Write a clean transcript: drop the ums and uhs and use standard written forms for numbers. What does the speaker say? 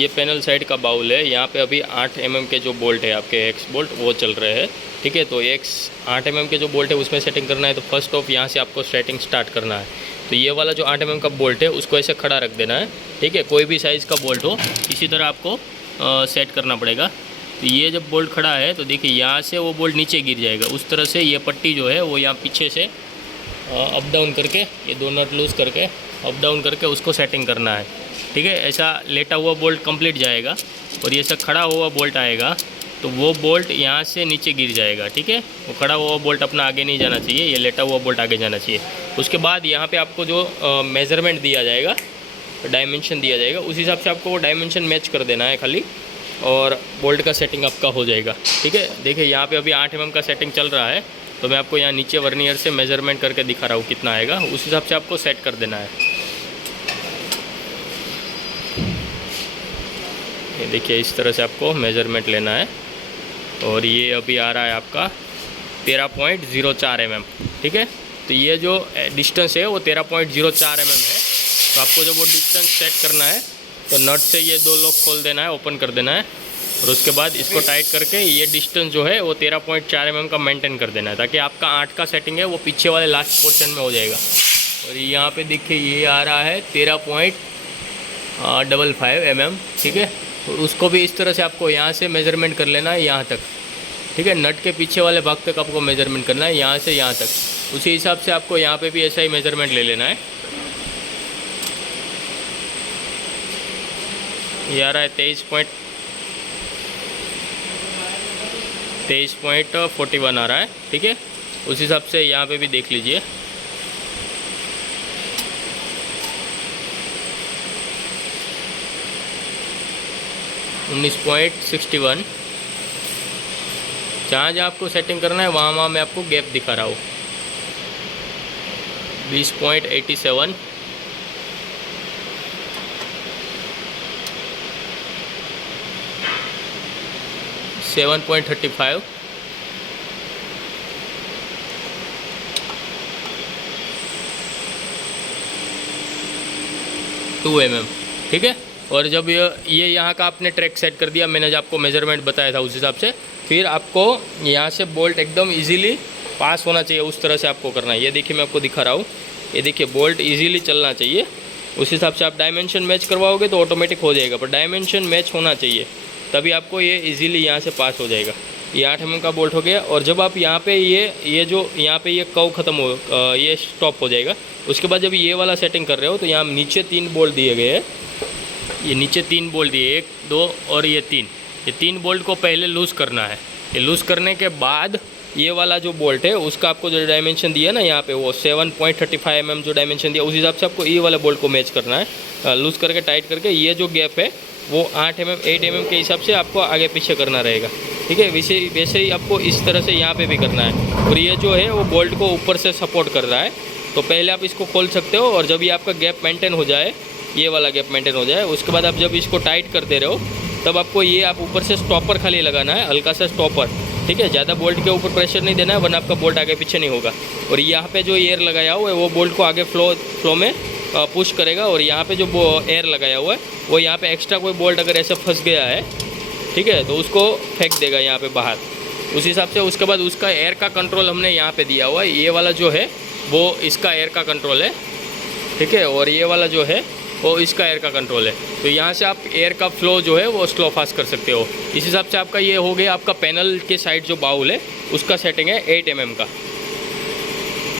ये panel side का bowl है। यहाँ पे अभी 8 mm के जो बोल्ट है आपके एक्स बोल्ट वो चल रहे हैं, ठीक है। तो 8 mm के जो बोल्ट है उसमें सेटिंग करना है। तो फर्स्ट ऑफ यहाँ से आपको सेटिंग स्टार्ट करना है। तो ये वाला जो 8 mm का बोल्ट है उसको ऐसे खड़ा रख देना है, ठीक है। कोई भी साइज़ का बोल्ट हो इसी तरह आपको सेट करना पड़ेगा। तो ये जब बोल्ट खड़ा है तो देखिए यहाँ से वो बोल्ट नीचे गिर जाएगा। उस तरह से ये पट्टी जो है वो यहाँ पीछे से अप डाउन करके, ये दो नट लूज़ करके अप डाउन करके उसको सेटिंग करना है, ठीक है। ऐसा लेटा हुआ बोल्ट कंप्लीट जाएगा और ये ऐसा खड़ा हुआ बोल्ट आएगा तो वो बोल्ट यहाँ से नीचे गिर जाएगा, ठीक है। वो खड़ा हुआ बोल्ट अपना आगे नहीं जाना चाहिए, ये लेटा हुआ बोल्ट आगे जाना चाहिए। उसके बाद यहाँ पे आपको जो मेज़रमेंट दिया जाएगा, डायमेंशन दिया जाएगा, उस हिसाब से आपको वो डायमेंशन मैच कर देना है खाली, और बोल्ट का सेटिंग आपका हो जाएगा, ठीक है। देखिए यहाँ पे अभी 8 mm का सेटिंग चल रहा है। तो मैं आपको यहाँ नीचे वर्नियर से मेज़रमेंट करके दिखा रहा हूँ कितना आएगा, उस हिसाब से आपको सेट कर देना है। ये देखिए इस तरह से आपको मेज़रमेंट लेना है। और ये अभी आ रहा है आपका 13.04 mm, ठीक है। तो ये जो डिस्टेंस है वो 13.04 mm है। तो आपको जब वो डिस्टेंस सेट करना है तो नट से ये 2 लॉक खोल देना है, ओपन कर देना है, और उसके बाद इसको टाइट करके ये डिस्टेंस जो है वो 13.4 mm का मेंटेन कर देना है, ताकि आपका 8 का सेटिंग है वो पीछे वाले लास्ट पोर्शन में हो जाएगा। और यहाँ पे देखिए ये आ रहा है 13.55 mm, ठीक है। और उसको भी इस तरह से आपको यहाँ से मेज़रमेंट कर लेना है यहाँ तक, ठीक है। नट के पीछे वाले भाग तक आपको मेज़रमेंट करना है, यहाँ से यहाँ तक। उसी हिसाब से आपको यहाँ पे भी ऐसा ही मेज़रमेंट ले लेना है। ये आ रहा है 23.41 आ रहा है, ठीक है। उस हिसाब से यहाँ पे भी देख लीजिए। (19.61) जहाँ जहाँ आपको सेटिंग करना है वहाँ वहाँ मैं आपको गैप दिखा रहा हूँ। 20.87, 7.35, 2 mm, ठीक है। और जब ये यहाँ का आपने ट्रैक सेट कर दिया, मैंने जो आपको मेज़रमेंट बताया था उस हिसाब से, फिर आपको यहाँ से बोल्ट एकदम इजीली पास होना चाहिए, उस तरह से आपको करना है। ये देखिए मैं आपको दिखा रहा हूँ, ये देखिए बोल्ट इजीली चलना चाहिए। उस हिसाब से आप डायमेंशन मैच करवाओगे तो ऑटोमेटिक हो जाएगा, पर डायमेंशन मैच होना चाहिए, तभी आपको ये इजीली यहाँ से पास हो जाएगा। ये 8 mm का बोल्ट हो गया। और जब आप यहाँ पे ये जो यहाँ पे ये कर्व ख़त्म हो, ये स्टॉप हो जाएगा। उसके बाद जब ये वाला सेटिंग कर रहे हो तो यहाँ नीचे 3 बोल्ट दिए गए हैं। ये नीचे 3 बोल्ट दिए, 1, 2 और ये 3। ये 3 बोल्ट को पहले लूज़ करना है। ये लूज़ करने के बाद ये वाला जो बोल्ट है उसका आपको जो डायमेंशन दिया ना यहाँ पे, वो 7.35 mm जो डायमेंशन दिया, उस हिसाब से आपको ये वाला बोल्ट को मैच करना है। लूज़ करके टाइट करके ये जो गैप है वो 8 mm के हिसाब से आपको आगे पीछे करना रहेगा, ठीक है। वैसे ही आपको इस तरह से यहाँ पे भी करना है। और ये जो है वो बोल्ट को ऊपर से सपोर्ट कर रहा है। तो पहले आप इसको खोल सकते हो, और जब ये आपका गैप मेंटेन हो जाए, ये वाला गैप मेंटेन हो जाए, उसके बाद आप जब इसको टाइट करते रहो तब आपको ये आप ऊपर से स्टॉपर खाली लगाना है, हल्का सा स्टॉपर, ठीक है। ज़्यादा बोल्ट के ऊपर प्रेशर नहीं देना है, वरना आपका बोल्ट आगे पीछे नहीं होगा। और यहाँ पे जो एयर लगाया हुआ है वो बोल्ट को आगे फ्लो में पुश करेगा। और यहाँ पे जो एयर लगाया हुआ है वो यहाँ पे एक्स्ट्रा कोई बोल्ट अगर ऐसे फंस गया है, ठीक है, तो उसको फेंक देगा यहाँ पे बाहर, उस हिसाब से। उसके बाद उसका एयर का कंट्रोल हमने यहाँ पे दिया हुआ है। ये वाला जो है वो इसका एयर का कंट्रोल है, ठीक है। और ये वाला जो है वो इसका एयर का कंट्रोल है। तो यहाँ से आप एयर का फ्लो जो है वो स्लो फास्ट कर सकते हो। इस हिसाब से आपका ये हो गया। आपका पैनल के साइड जो बाउल है उसका सेटिंग है 8 mm का।